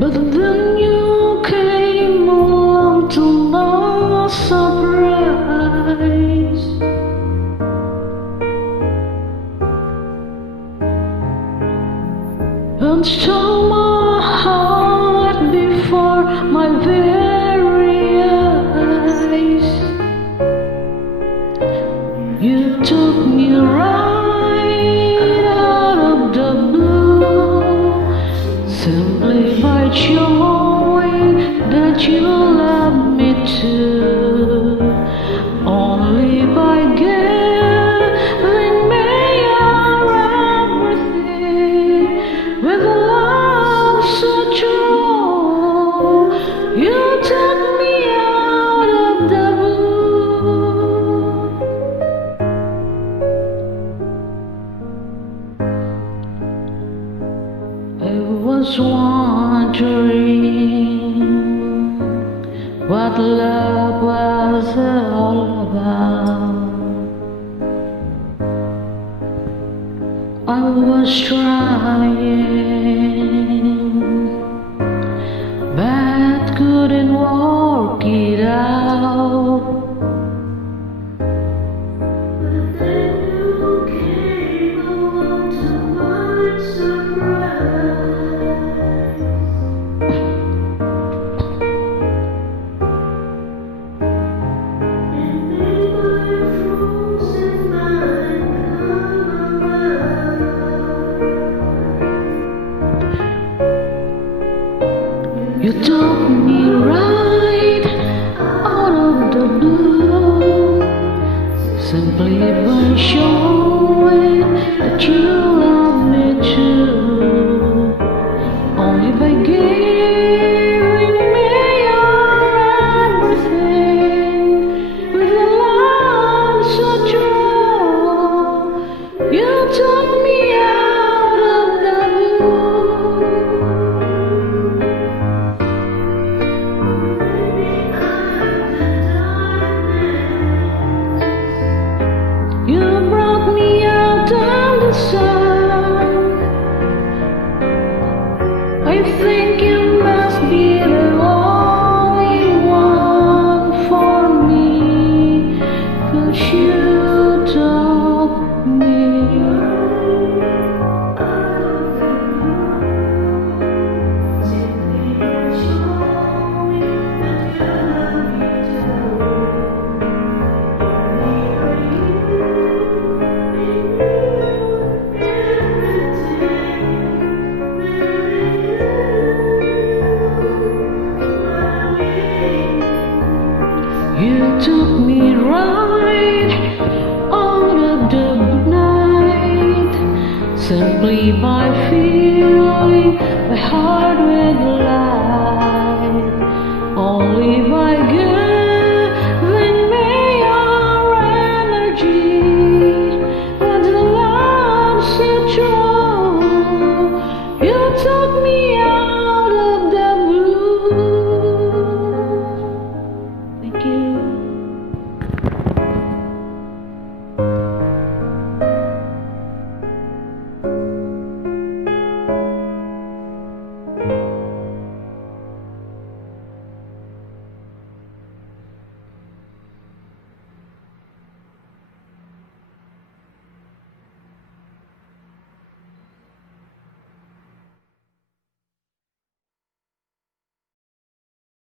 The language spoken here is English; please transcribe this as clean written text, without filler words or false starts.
But then you came along to my surprise, and stole my heart before my very eyes. You took me right out of the blue, simply by showing that you love me too, only by giving me your everything with a love so true. You took me out of the blue. I was wondering what love was all about. I was trying, but couldn't work it out. But then you came along to my surprise. You took me right out of the blue, simply by showing that you love me too, only by giving me your everything with a love so true. You took me out of the blue. You brought me out of the sun. I think you must be the only one for me, 'cause you took me out of the blue, simply by showing that you love me too. You took me right out of the night, simply by filling my heart with light, only by